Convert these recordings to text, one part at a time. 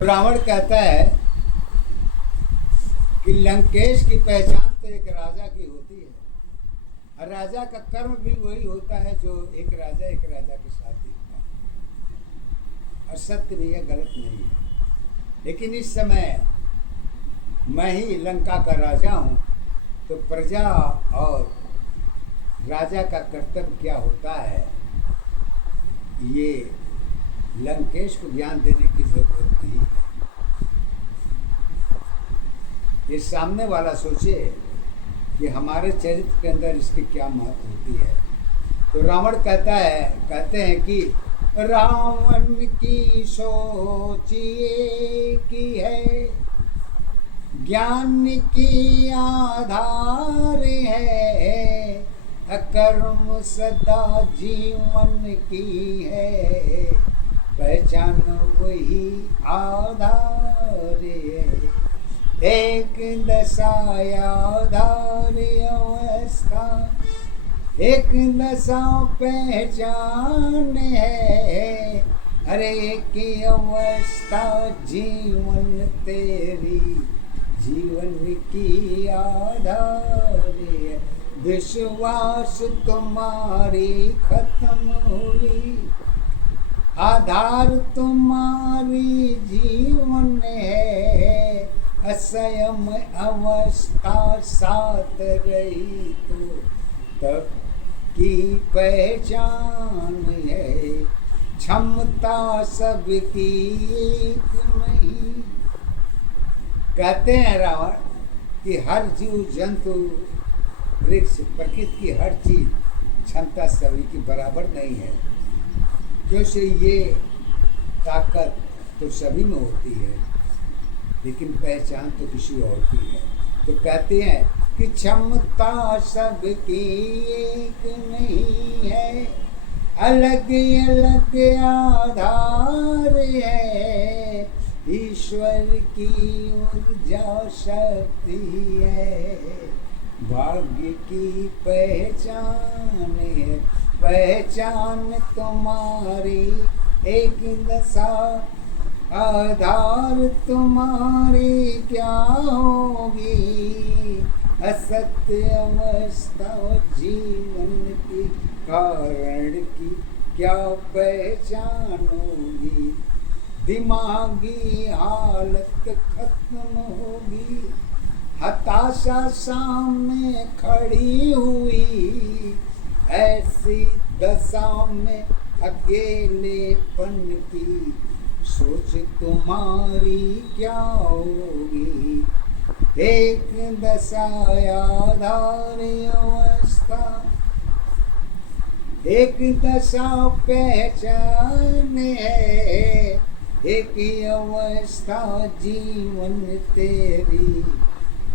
रावण कहता है कि लंकेश की पहचान तो एक राजा की होती है और राजा का कर्म भी वही होता है जो एक राजा के साथ ही होता है। और सत्य भी है, गलत नहीं है। लेकिन इस समय मैं ही लंका का राजा हूँ, तो प्रजा और राजा का कर्तव्य क्या होता है, ये लंकेश को ज्ञान देने की जरूरत नहीं है। ये सामने वाला सोचे कि हमारे चरित्र के अंदर इसकी क्या महत्व होती है। तो रावण कहते हैं कि रावण की सोच ये की है, ज्ञान की आधार है, कर्म सदा जीवन की है, पहचान वही आधार है। एक दशा आधार अवस्था, एक दशा पहचान है, अरे एक अवस्था जीवन तेरी, जीवन की आधार है। विश्वास तुम्हारी खत्म हुई, आधार तुम्हारी जीवन है, असयम अवस्था साथ रही तो तब की पहचान है। क्षमता सबकी एक नहीं, कहते हैं रावण कि हर जीव जंतु वृक्ष प्रकृति की हर चीज क्षमता सभी की बराबर नहीं है, क्योंकि ये ताकत तो सभी में होती है, लेकिन पहचान तो किसी और की है। तो कहते हैं कि क्षमता सबकी एक नहीं है, अलग अलग आधार है, ईश्वर की ऊर्जा शक्ति है, भाग्य की पहचान है। पहचान तुम्हारी एक दशा, आधार तुम्हारी क्या होगी, असत्य अवस्था जीवन की कारण की क्या पहचान होगी, दिमागी हालत खत्म होगी, हताशा सामने खड़ी हुई, ऐसी दशा में अकेलेपन की सोच तुम्हारी क्या होगी। एक दशा आधार अवस्था, एक दशा पहचान है, एक अवस्था जीवन तेरी,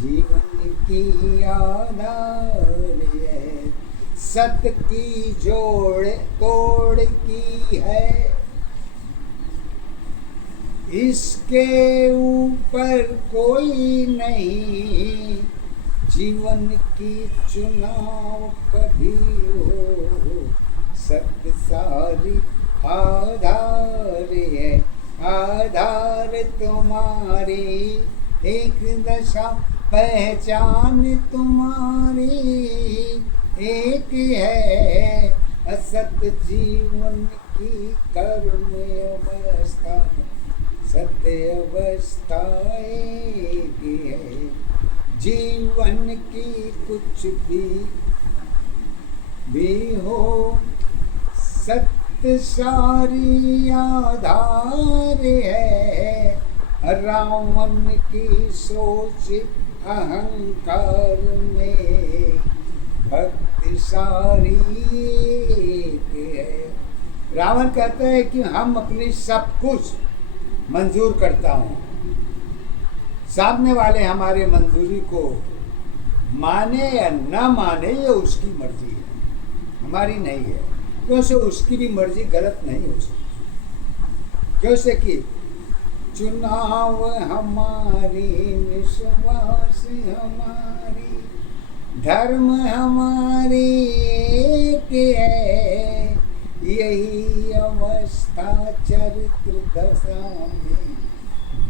जीवन की आधार है। सत्य की जोड़ तोड़ की है, इसके ऊपर कोई नहीं, जीवन की चुनाव कभी हो, सत्य सारी आधार है, आधार तुम्हारी एक दशा, पहचान तुम्हारी एक है, असत्य जीवन की कर्म अवस्था, सत्य अवस्था एक है। जीवन की कुछ भी हो, सत्य सारी आधार है, रावण की सोच अहंकार में भक्ति सारी एक है। रावण कहता है कि हम अपनी सब कुछ मंजूर करता हूँ, सामने वाले हमारे मंजूरी को माने या न माने ये उसकी मर्जी है, हमारी नहीं है। क्योंकि उसकी भी मर्जी गलत नहीं हो सकती, क्योंकि कि चुनाव हमारी, विश्वास हमारी, धर्म हमारी एक है, यही अवस्था चरित्र दशा में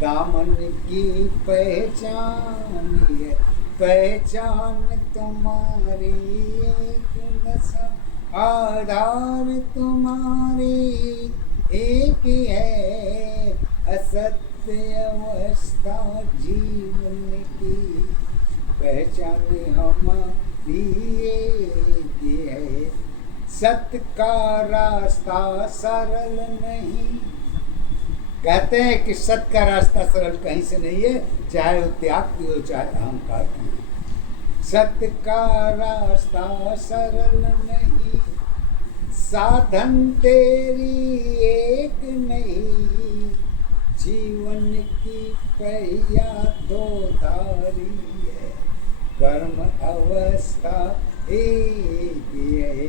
दामन की पहचान है, पहचान तुम्हारी एक दशा, आधार तुम्हारी एक है, असत्य अवस्था जीवन की पहचान हमारी एक है। सत्य का रास्ता सरल नहीं, कहते हैं कि सत्य का रास्ता सरल कहीं से नहीं है, चाहे वो त्याग की हो चाहे अहंकार की हो। सत्य का रास्ता सरल नहीं, साधन तेरी एक नहीं, जीवन की पहिया दो धारी है, कर्म अवस्था एक है,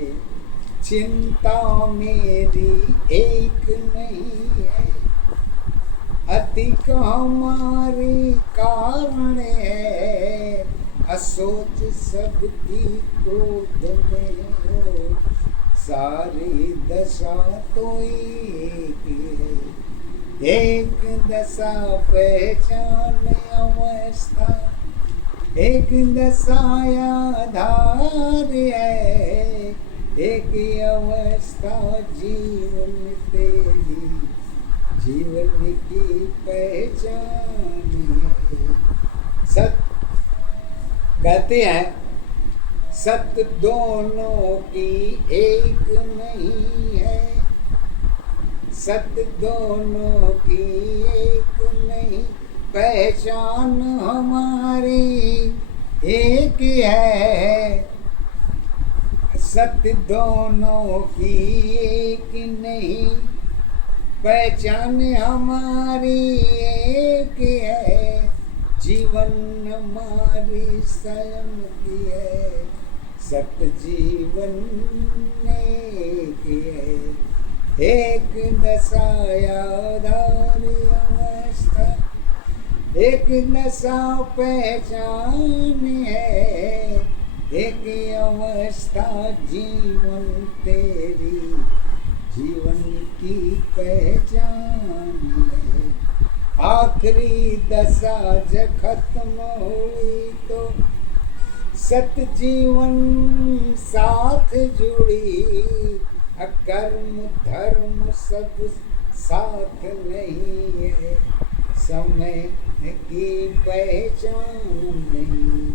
चिंता मेरी एक नहीं है, अधिक हमारी कारण है, असोच सबकी क्रोध में हो, सारी दशा तो एक है, एक दशा पहचान अवस्था, एक दशा आधार है, एक अवस्था जीवन तेरी, जीवन की पहचान है। सत्य कहते हैं सत्य दोनों की एक नहीं है, सत्य दोनों की एक नहीं, पहचान हमारी एक है, सत्य दोनों की एक नहीं, पहचान हमारी एक है, जीवन हमारी स्वयं की है, सत्य जीवन एक है, एक दशा आधारी अवस्था, एक दशा पहचान है, एक अवस्था जीवन तेरी, जीवन की पहचान है। आखिरी दशा जब खत्म हुई तो सत्य जीवन साथ जुड़ी, कर्म धर्म सब साथ नहीं है, समय की पहचान नहीं,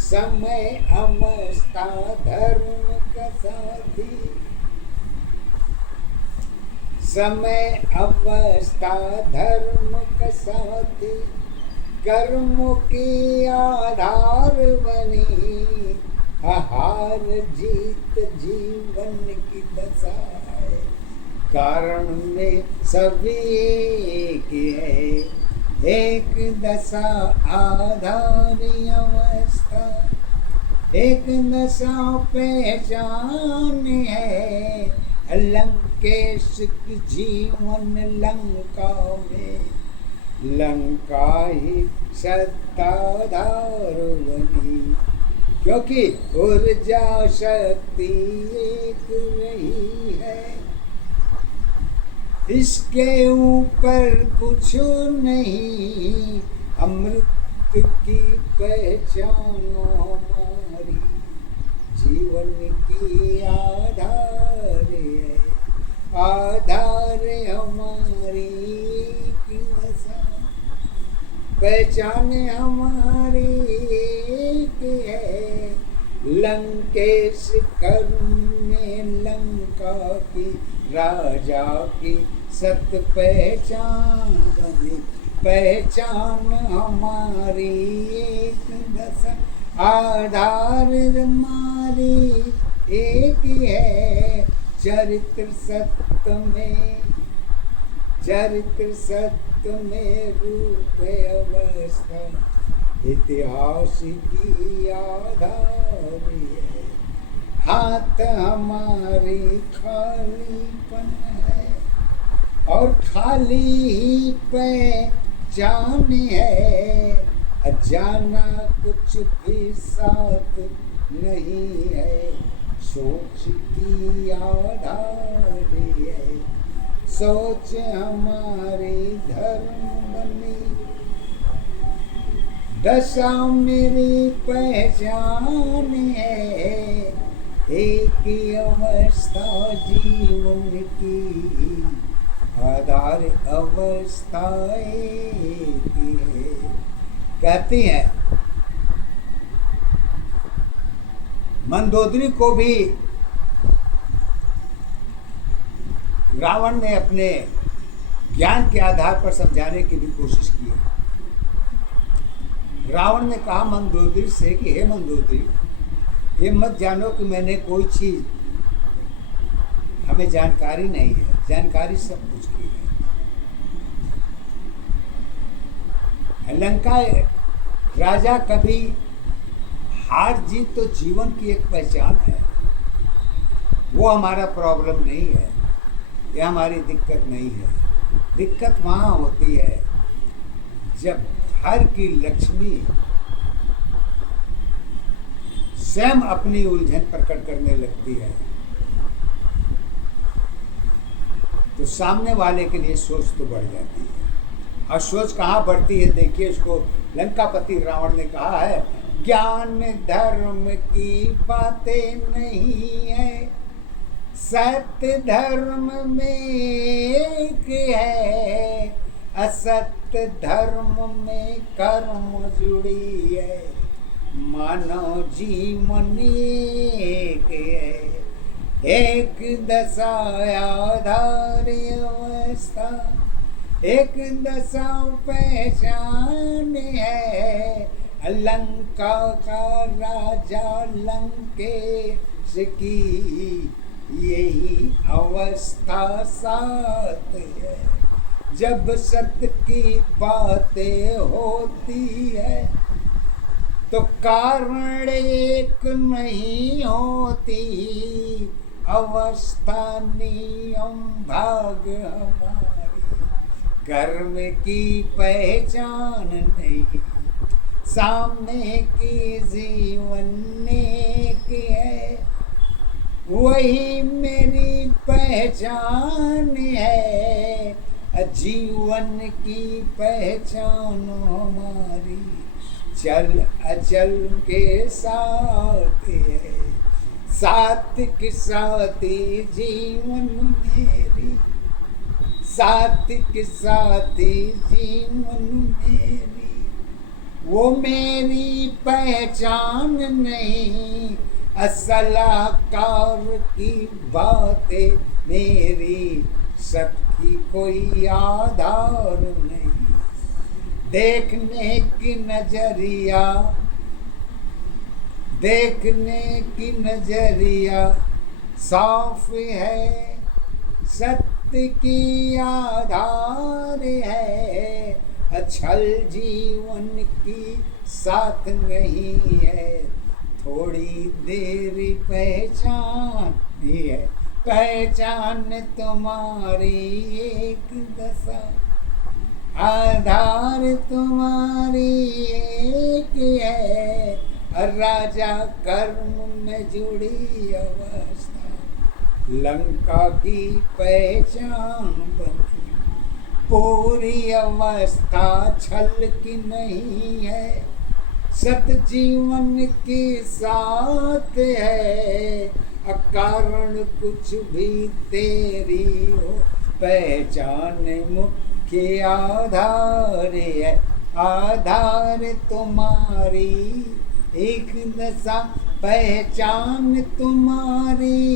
समय अवस्था धर्म का साथी, समय अवस्था धर्म का साथी, कर्मों की आधार बनी, हार जीत जीवन की दशा है, कारण में सभी एक है, एक दशा आधारी अवस्था, एक दशा पहचान है, लंकेश की जीवन लंका में, लंका ही सत्ताधार बनी, क्योंकि ऊर्जा शक्ति एक रही है, इसके ऊपर कुछ नहीं, अमृत की पहचान हमारी, जीवन की आधार है, आधार हमारी की नशा, पहचान हमारी एक है, लंकेश कर्म में लंका की राजा की सत्य पहचान बनी, पहचान हमारी एक दशा, आधार हमारी एक है, चरित्र सत्य में, चरित्र सत्य में रूप अवस्था, इतिहास की आधार है, हाथ हमारी खालीपन है, और खाली ही पहचान है, अजाना कुछ भी साथ नहीं है, सोच की आधार है, सोच हमारी धर्म बनी, दशा मेरी पहचान है, एक ही अवस्था जीवन की, आधार अवस्था एक ही है। कहती हैं मंदोदरी को भी रावण ने अपने ज्ञान के आधार पर समझाने की भी कोशिश की है। रावण ने कहा मंदोदरी से कि हे मंदोदरी, ये मत जानो कि मैंने कोई चीज, हमें जानकारी नहीं है, जानकारी सब कुछ की है। लंका राजा कभी हार जीत तो जीवन की एक पहचान है, वो हमारा प्रॉब्लम नहीं है, ये हमारी दिक्कत नहीं है। दिक्कत वहाँ होती है जब घर की लक्ष्मी स्वयं अपनी उलझन प्रकट करने लगती है, तो सामने वाले के लिए सोच तो बढ़ जाती है। और सोच कहाँ बढ़ती है, देखिए उसको लंकापति रावण ने कहा है, ज्ञान धर्म की बातें नहीं है, सत्य धर्म में एक है, असत्य धर्म में कर्म जुड़ी है, मानव जीवन एक है, एक दशा आधार अवस्था, एक दशा पहचान है। लंका का राजा लंकेश की यही अवस्था साथ है। जब सत्य की बातें होती है तो कारण एक नहीं होती, अवस्था नियम भाग हमारी, कर्म की पहचान नहीं, सामने की जीवन एक है, वही मेरी पहचान है, जीवन की पहचान हमारी, चल अचल के साथ है, सात्विक साथी जीवन मेरी, सात्विक साथी जीवन मेरी, वो मेरी पहचान नहीं, असलाकार की बातें मेरी, सबकी कोई आधार नहीं, देखने की नजरिया, देखने की नजरिया साफ है, सत्य की आधार है, छल जीवन की साथ नहीं है, थोड़ी देर पहचान है, पहचान तुम्हारी एक दशा, आधार तुम्हारी एक है, राजा कर्म में जुड़ी अवस्था, लंका की पहचान बनी, पूरी अवस्था छल की नहीं है, सत जीवन के साथ है, अकारण कुछ भी तेरी हो, पहचान मुख्य आधार है, आधार तुम्हारी एक दशा, पहचान तुम्हारी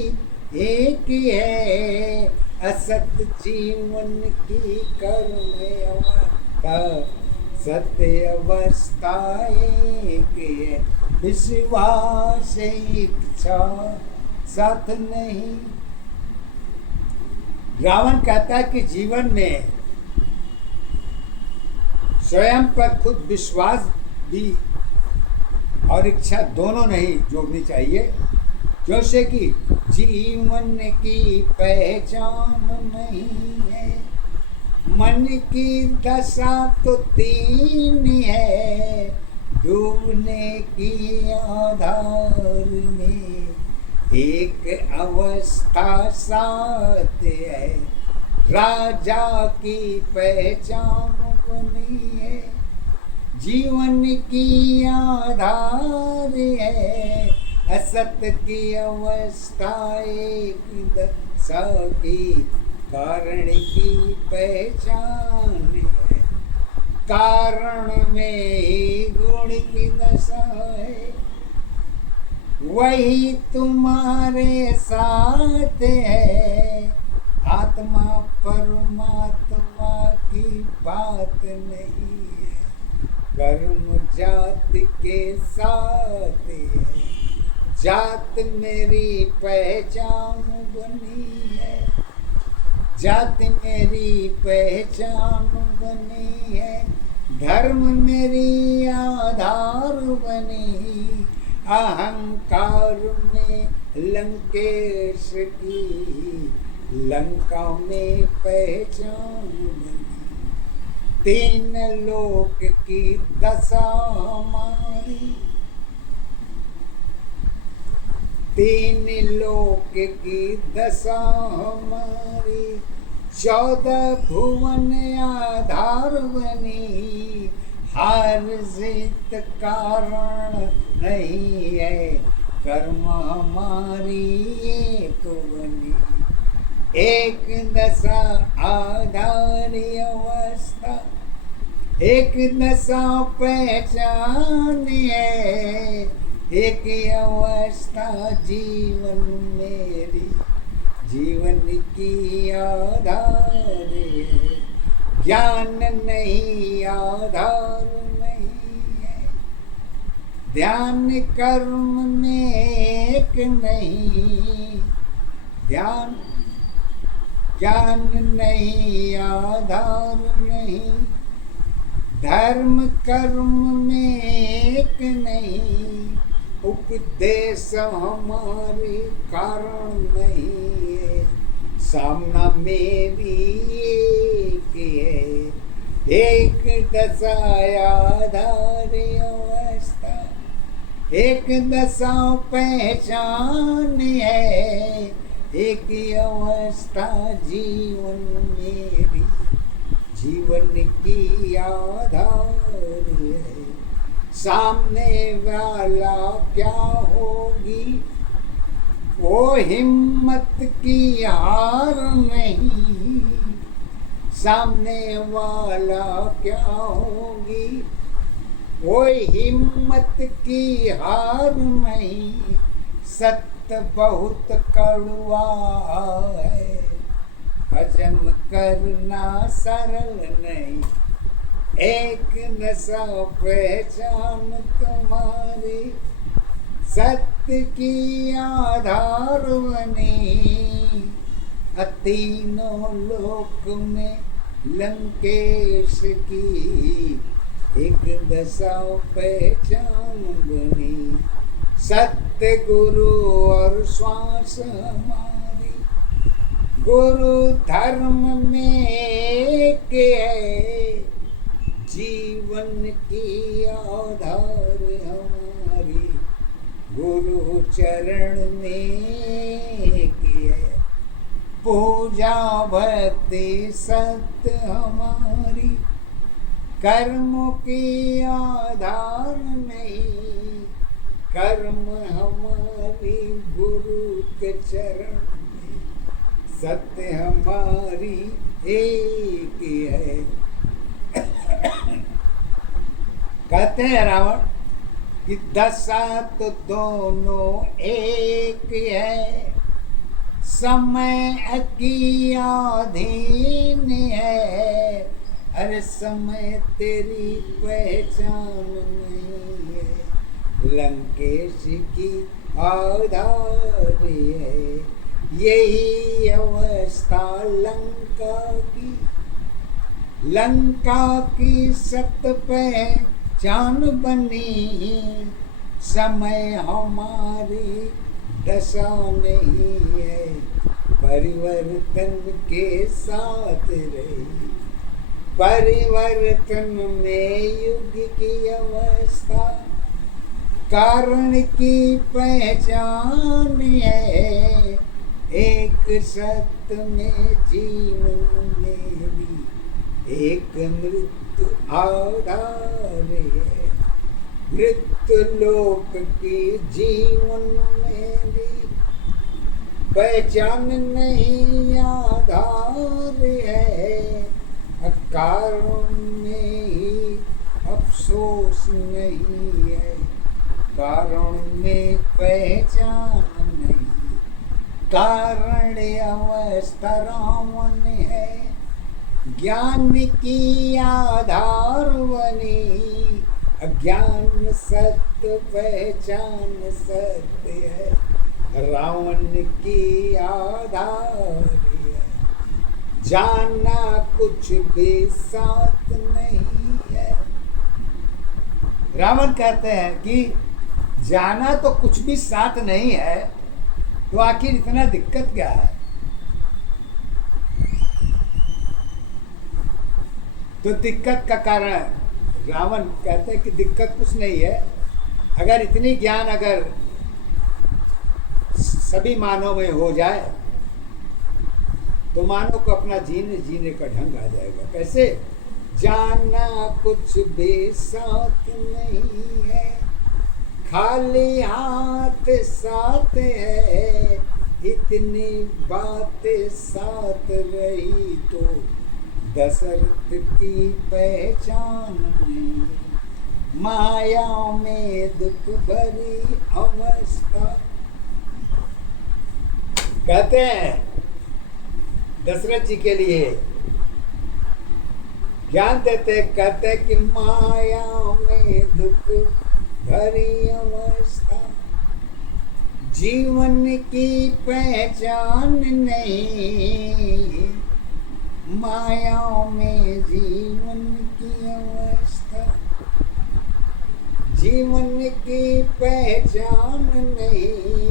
एक है, असत जीवन की कर्म अवस्था, सत्य अवस्था एक है, विश्वास इच्छा साथ नहीं। रावण कहता है कि जीवन में स्वयं पर खुद विश्वास भी और इच्छा दोनों नहीं जोड़नी चाहिए, जैसे कि जीवन की पहचान नहीं है, मन की दशा तो तीन है, डूबने की आधार में एक अवस्था साथ है, राजा की पहचान बनी है, जीवन की आधार है, असत की अवस्था एक दशा की कारण की पहचान है। कारण में ही गुण की दशा है, वही तुम्हारे साथ है। आत्मा परमात्मा की बात नहीं है, कर्म जात के साथ है। जात मेरी पहचान बनी है, जात मेरी पहचान बनी है। धर्म मेरी आधार बनी, अहंकार में लंकेश की लंका में पहचान बनी। तीन लोक की दशा हमारी, तीन लोक की दशा हमारी। 14 भुवन आधार बनी, हार जीत कारण नहीं है, कर्म हमारी एक बनी। एक दशा आधार अवस्था, एक दशा पहचान है। एक अवस्था जीवन मेरी, जीवन की आधार है। ज्ञान नहीं आधार नहीं है, ध्यान कर्म में एक नहीं। ध्यान ज्ञान नहीं आधार नहीं, धर्म कर्म में एक नहीं। उपदेश हमारे कारण नहीं है, सामना में भी एक है। एक दशा आधार अवस्था, एक दशा पहचान है। एक अवस्था जीवन मेरी, जीवन की आधार है। सामने वाला क्या होगी, वो हिम्मत की हार नहीं। सामने वाला क्या होगी, वो हिम्मत की हार नहीं। सत्य बहुत कड़वा है, हजम करना सरल नहीं। एक नशा पहचान तुम्हारी, सत्य की आधार बनी। तीनों लोक में लंकेश की एक दशा पहचान बनी। सत्य गुरु और श्वास हमारी, गुरु धर्म में एक है। जीवन की आधार हमारी, गुरु चरण में एक है। पूजा भक्ति सत्य हमारी, कर्मों की आधार नहीं। कर्म हमारी गुरु के चरण में, सत्य हमारी एक है। कहते हैं रावण कि दशा तो दोनों एक है, समय की अधीन है। अरे समय तेरी पहचान नहीं है, लंकेश की आधार है। यही अवस्था लंका की, लंका की सत पहचान बनी। समय हमारी दशा नहीं है, परिवर्तन के साथ रही। परिवर्तन में युग की अवस्था, कारण की पहचान है। एक सत्य में जीवन में भी एक मृत्यु आधार है। मृत्यु लोक की जीवन में भी पहचान नहीं आधार है। कारण में ही अफसोस नहीं है, कारण में पहचान नहीं। कारण अवस्था रावण है, ज्ञान की आधार बनी। अज्ञान सत्य पहचान सत्य है, रावण की आधार है। जाना कुछ भी साथ नहीं है। रावण कहते हैं कि जाना तो कुछ भी साथ नहीं है, तो आखिर इतना दिक्कत क्या है? तो दिक्कत का कारण रावण कहते हैं कि दिक्कत कुछ नहीं है। अगर इतनी ज्ञान अगर सभी मानव में हो जाए तो मानव को अपना जीने का ढंग आ जाएगा। कैसे? जाना कुछ भी साथ नहीं है, खाली हाथ साथ है। इतनी बातें साथ रही तो दशरथ की पहचान नहीं। माया में दुख भरी अवस्था। कहते हैं दशरथ जी के लिए ज्ञान देते, कहते कि माया में दुख भरी अवस्था, जीवन की पहचान नहीं। माया में जीवन की अवस्था, जीवन की पहचान नहीं।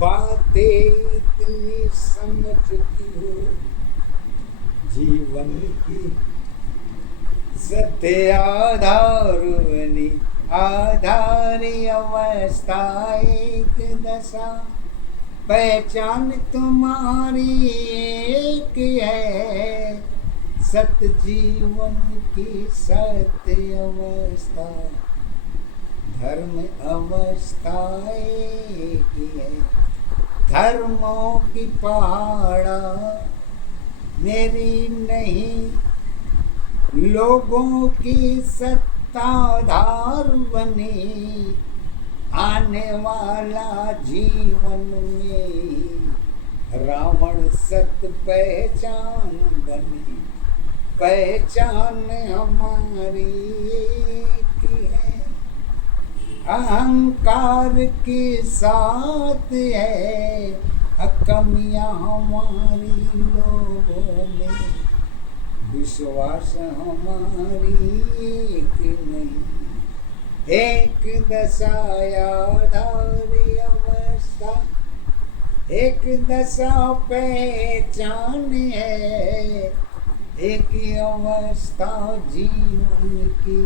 बातें इतनी समझती हो जीवन की, सत्य आधार बनी। आधारी अवस्था एक दशा, पहचान तुम्हारी एक है। सत्य जीवन की सत्य अवस्था, धर्म अवस्था एक है। धर्मों की पहाड़ा मेरी नहीं, लोगों की सत्ताधार बनी। आने वाला जीवन में रावण सत्य पहचान बनी। पहचान हमारी एक है, अहंकार के साथ है। कमियां हमारी लोगों में, विश्वास हमारी एक नहीं। एक दशा आधारी अवस्था, एक दशा पहचान है। एक अवस्था जीवन की